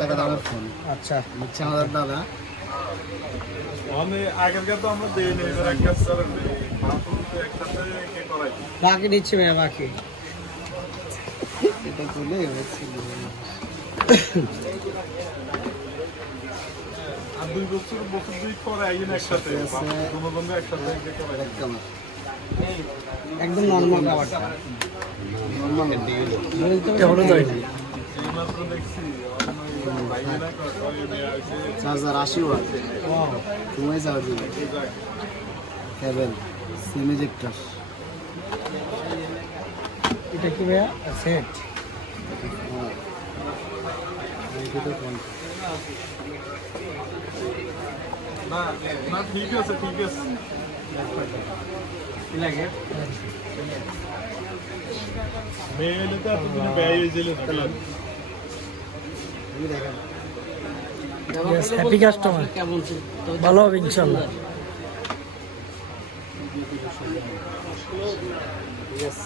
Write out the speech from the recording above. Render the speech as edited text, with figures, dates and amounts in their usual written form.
টাকা দামের ফোন। আচ্ছা হচ্ছে আমাদের দাদা। বাকি নিচ্ছি ভাইয়া বাকি। এটা তুলে হচ্ছে আর 2 বছর দুই পরে আইন একসাথে দুজন একসাথে কেমন একদম নর্মাল খাবারটা কেমন যায় এইমাত্র দেখছি চার্জার 80 ওয়াট সময় চার্জিং কেবল সিম ইজেক্টর এটা কি ভাইয়া সেট না না ঠিক আছে ঠিক আছে কি লাগে মেয়েলে তো এতদিনে ব্যয় হয়েছিল হ্যাপি কাস্টমার ভালো হবে ইনশাল্লাহ। Yes.